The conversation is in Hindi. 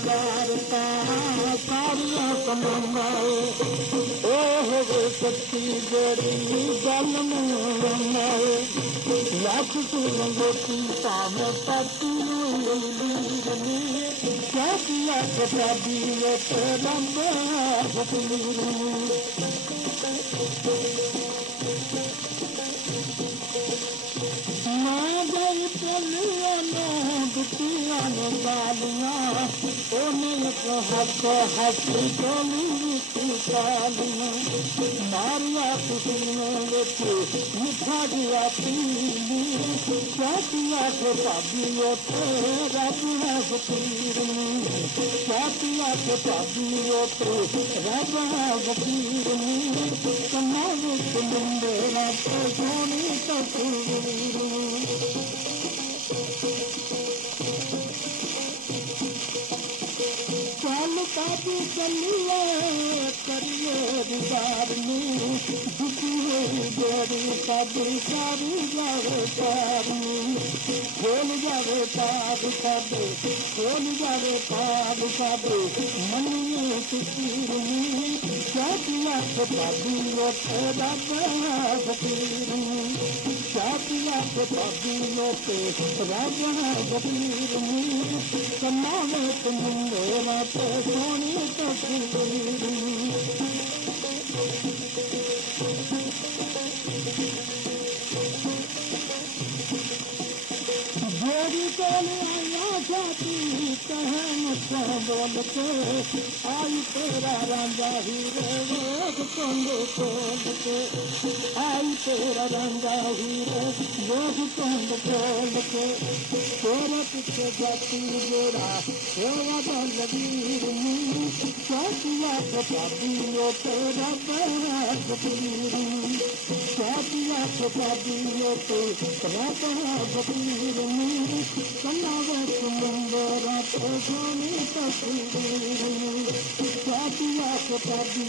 तारि कमायो सखी ग़री दाल लख तीता तम हको हसी चली चालियाँ मारिया खुशी में लेके मिठा दिया पीली चातिया के पाबियो ते राजा फकीरनी के पाबियो ते राजा फकीरनी कमाल बाबू कलुआ करियो बाबू झुकियो गोरी कबू कबू जावे पारू खोल जावे पाब कबू खोल जावे पाब कबू मनियो सुखीरनी शादियात ஆய் பேர ரங்கா ஹீரோ யோகி கொண்டு போலுக்கு कुंड खोल के तेरे पीछे जाती जोड़ा सेवा दल वीर नी साथिया कपादी ओ तेरा बैठ फकीर साथिया कपादी ओ तेरा बैठ फकीर नी कन्नावे सुमंदरा तो सोनी तस्वीर नी साथिया कपादी